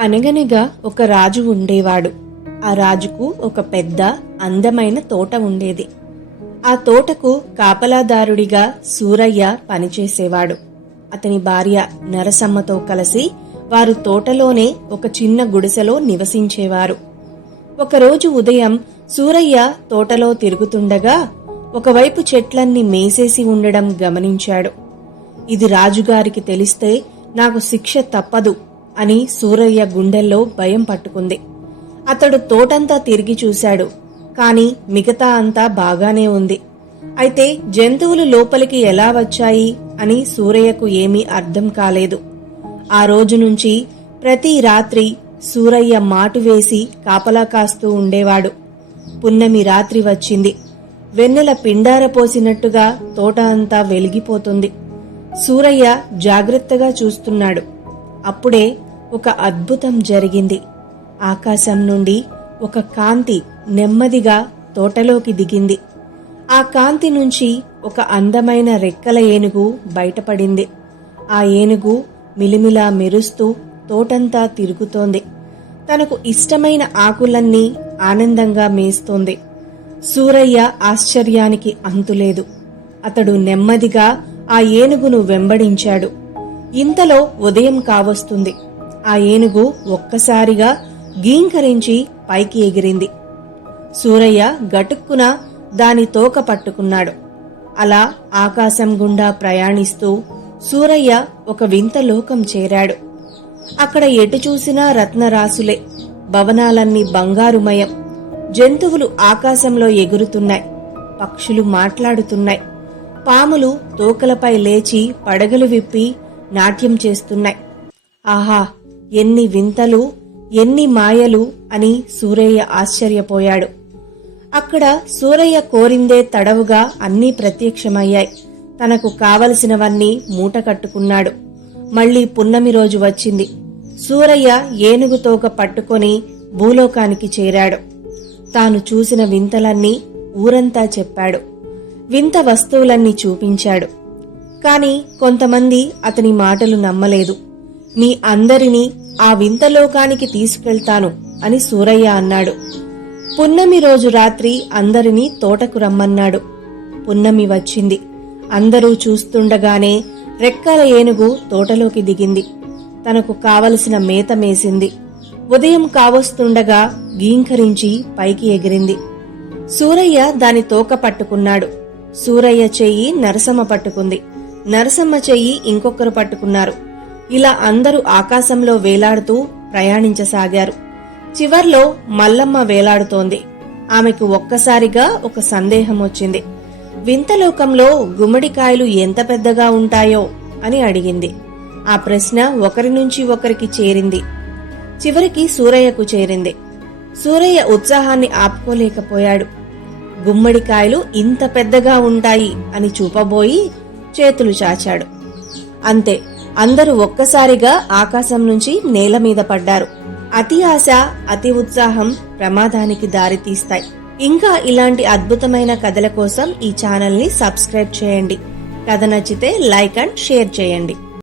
అనగనగా ఒక రాజు ఉండేవాడు. ఆ రాజుకు ఒక పెద్ద అందమైన తోట ఉండేది. ఆ తోటకు కాపలాదారుడిగా సూరయ్య పనిచేసేవాడు. అతని భార్య నరసమ్మతో కలిసి వారు తోటలోనే ఒక చిన్న గుడిసెలో నివసించేవారు. ఒకరోజు ఉదయం సూరయ్య తోటలో తిరుగుతుండగా ఒకవైపు చెట్లన్నీ మేసేసి ఉండడం గమనించాడు. ఇది రాజుగారికి తెలిస్తే నాకు శిక్ష తప్పదు అని సూరయ్య గుండెల్లో భయం పట్టుకుంది. అతడు తోటంతా తిరిగి చూశాడు. కాని మిగతా అంతా బాగానే ఉంది. అయితే జంతువులు లోపలికి ఎలా వచ్చాయి అని సూరయ్యకు ఏమీ అర్థం కాలేదు. ఆ రోజు నుంచి ప్రతి రాత్రి సూరయ్య మాటు వేసి కాపలా కాస్తూ ఉండేవాడు. పున్నమి రాత్రి వచ్చింది. వెన్నెల పిండార పోసినట్టుగా తోట అంతా వెలిగిపోతుంది. సూరయ్య జాగ్రత్తగా చూస్తున్నాడు. అప్పుడే ఒక అద్భుతం జరిగింది. ఆకాశం నుండి ఒక కాంతి నెమ్మదిగా తోటలోకి దిగింది. ఆ కాంతి నుంచి ఒక అందమైన రెక్కల ఏనుగు బయటపడింది. ఆ ఏనుగు మిలిమిలా మెరుస్తూ తోటంతా తిరుగుతోంది. తనకు ఇష్టమైన ఆకులన్నీ ఆనందంగా మేస్తోంది. సూరయ్య ఆశ్చర్యానికి అంతులేదు. అతడు నెమ్మదిగా ఆ ఏనుగును వెంబడించాడు. ఇంతలో ఉదయం కావస్తుంది. ఆ ఏనుగు ఒక్కసారిగా గీంకరించి పైకి ఎగిరింది. సూరయ్య గటుక్కున దాని తోక పట్టుకున్నాడు. అలా ఆకాశం గుండా ప్రయాణిస్తూ సూరయ్య ఒక వింత లోకం చేరాడు. అక్కడ ఎటు చూసినా రత్నరాసులే భవనాలన్నీ బంగారుమయం జంతువులు ఆకాశంలో ఎగురుతున్నాయి పక్షులు మాట్లాడుతున్నాయి పాములు తోకలపై లేచి పడగలు విప్పి నాట్యం చేస్తున్నాయి. ఆహా! ఎన్ని వింతలు ఎన్ని మాయలు అని సూరయ్య ఆశ్చర్యపోయాడు. అక్కడ సూరయ్య కోరిందే తడవుగా అన్నీ ప్రత్యక్షమయ్యాయి. తనకు కావలసినవన్నీ మూట కట్టుకున్నాడు. మళ్ళీ పున్నమి రోజు వచ్చింది. సూరయ్య ఏనుగు తోక పట్టుకొని భూలోకానికి చేరాడు. తాను చూసిన వింతలన్నీ ఊరంతా చెప్పాడు. వింత వస్తువులన్నీ చూపించాడు. కాని కొంతమంది అతని మాటలు నమ్మలేదు. మీ అందరినీ ఆ వింతలోకానికి తీసుకెళ్తాను అని సూరయ్య అన్నాడు. పున్నమి రోజు రాత్రి అందరినీ తోటకు రమ్మన్నాడు. పున్నమి వచ్చింది. అందరూ చూస్తుండగానే రెక్కల ఏనుగు తోటలోకి దిగింది. తనకు కావలసిన మేత మేసింది. ఉదయం కావస్తుండగా గీంకరించి పైకి ఎగిరింది. సూరయ్య దాని తోక పట్టుకున్నాడు. సూరయ్య చెయ్యి నరసమ్మ పట్టుకుంది. నరసమ్మ చెయ్యి ఇంకొకరు పట్టుకున్నారు. ఇలా అందరూ ఆకాశంలో వేలాడుతూ ప్రయాణించసాగారు. చివర్లో మల్లమ్మ వేలాడుతోంది. ఆమెకు ఒక్కసారిగా ఒక సందేహం వచ్చింది. వింతలోకంలో గుమ్మడికాయలు ఎంత పెద్దగా ఉంటాయో అని అడిగింది. ఆ ప్రశ్న ఒకరి నుంచి ఒకరికి చేరింది. చివరికి సూరయ్యకు చేరింది. సూరయ్య ఉత్సాహాన్ని ఆపుకోలేకపోయాడు. గుమ్మడికాయలు ఇంత పెద్దగా ఉంటాయి అని చూపబోయి చేతులు చాచాడు. అంతే అందరూ ఒక్కసారిగా ఆకాశం నుంచి నేల మీద పడ్డారు. అతి ఆశ అతి ఉత్సాహం ప్రమాదానికి దారితీస్తాయి ఇంకా ఇలాంటి అద్భుతమైన కథల కోసం ఈ ఛానల్ని సబ్స్క్రైబ్ చేయండి. కథ నచ్చితే లైక్ అండ్ షేర్ చేయండి.